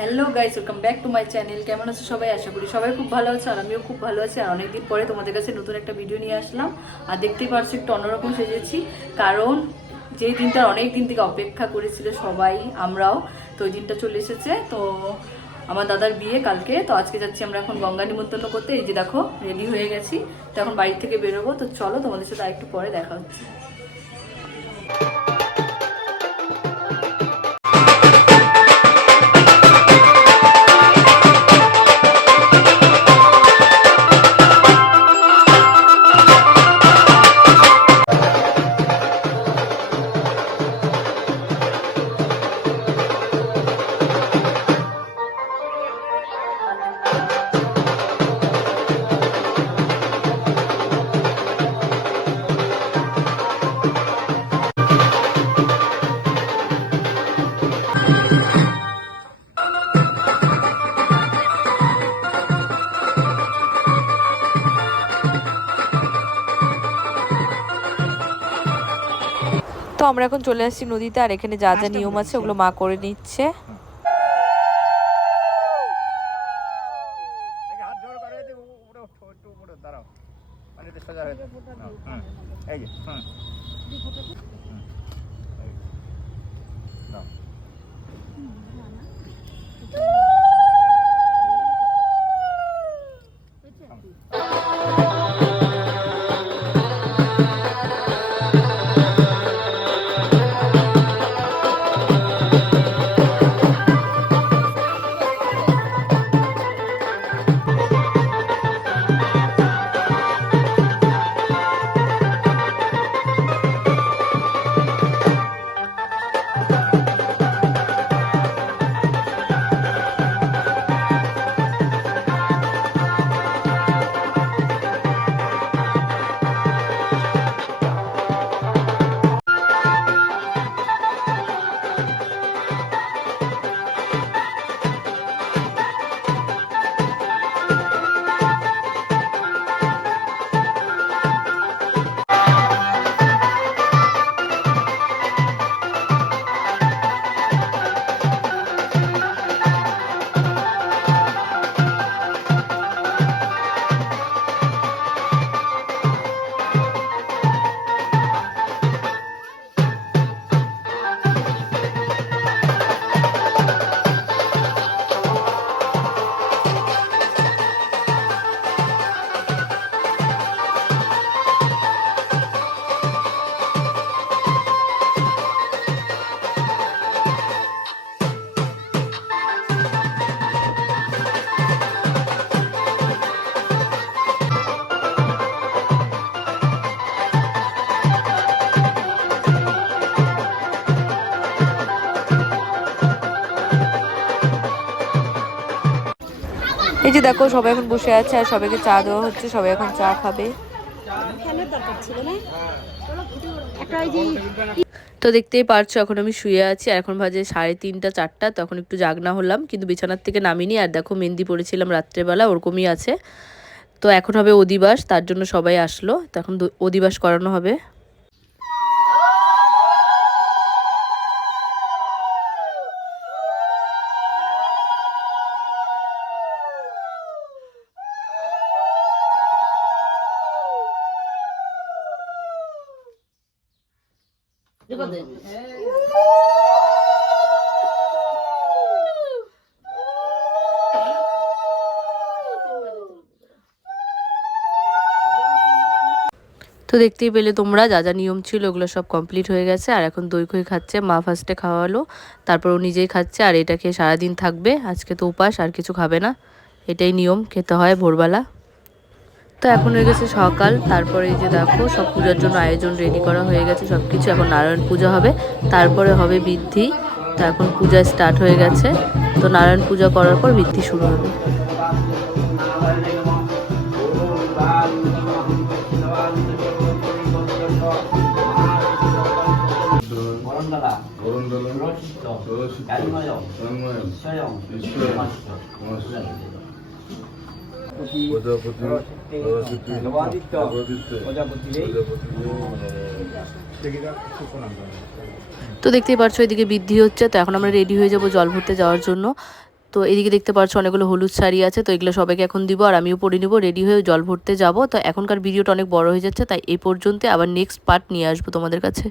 Hello guys welcome back to my channel কেমন আছো সবাই? আশা করি সবাই খুব ভালো আছে আর আমিও খুব ভালো আছি। আর অনেকদিন পরে তোমাদের কাছে নতুন একটা ভিডিও নিয়ে আসলাম। আর দেখতেই পারছ, একটু অন্যরকম সেজেছি। কারণ যেই দিনটা অনেক দিন থেকে অপেক্ষা করেছিল সবাই, আমরাও, তো ওই দিনটা চলে এসেছে। তো আমার দাদার বিয়ে কালকে। তো আজকে যাচ্ছি আমরা এখন গঙ্গা নিমন্ত্রণ করতে। এই যে দেখো রেডি হয়ে গেছি। তো এখন বাড়ি থেকে বেরোবো। তো চলো তোমাদের সাথে আর একটু পরে দেখা হচ্ছে। তো আমরা এখন চলে আসছি নদীতে আর এখানে যা যা নিয়ম আছে ওগুলো মা করে নিচ্ছে। দেখে হাত এই যে দেখো, সবাই এখন বসে আছে আর সবাইকে চা দেওয়া হচ্ছে, সবাই এখন চা খাবে। তো দেখতেই পারছ, এখন আমি শুয়ে আছি, আর এখন বাজে সাড়ে তিনটা, চারটা, তখন একটু জাগনা হলাম, কিন্তু বিছানার থেকে নামিনি, আর দেখো মেহেন্দি পড়েছিলাম রাত্রেবেলা, ওরকমই আছে। তো এখন হবে অধিবাস, তার জন্য সবাই আসলো, তো এখন অধিবাস করানো হবে। তো দেখতেই পেলে তোমরা যা যা নিয়ম ছিল ওগুলো সব কমপ্লিট হয়ে গেছে। আর এখন দই খই খাচ্ছে মা ফার্স্টে খাওয়ালো তারপর ও নিজেই খাচ্ছে আর এটা খেয়ে সারাদিন থাকবে। আজকে তো উপাস আর কিছু খাবে না। এটাই নিয়ম খেতে হয় ভোরবেলা। তো এখন হয়ে গেছে সকাল তারপরে এই যে দেখো সব পূজার জন্য আয়োজন রেডি করা হয়ে গেছে সব কিছু এখন নারায়ণ পূজা হবে তারপরে হবে বৃদ্ধি। তো এখন পূজা স্টার্ট হয়ে গেছে। তো নারায়ণ পূজা করার পর বৃদ্ধি শুরু হবে। প্রজাপতি প্রজাপতি তো দেখতেই পারছ এদিকে বৃদ্ধি হচ্ছে তো এখন আমরা রেডি হয়ে যাব জল ভরতে যাওয়ার জন্য। তো এদিকে দেখতে পাচ্ছ অনেকগুলো হলুদ শাড়ি আছে তো এগুলো সবাইকে এখন দিব আর আমিও পরে নিব রেডি হয়ে জল ভরতে যাব। তো এখনকার ভিডিওটা অনেক বড় হয়ে যাচ্ছে তাই এই পর্যন্ত আবার নেক্সট পার্ট নিয়ে আসব তোমাদের কাছে।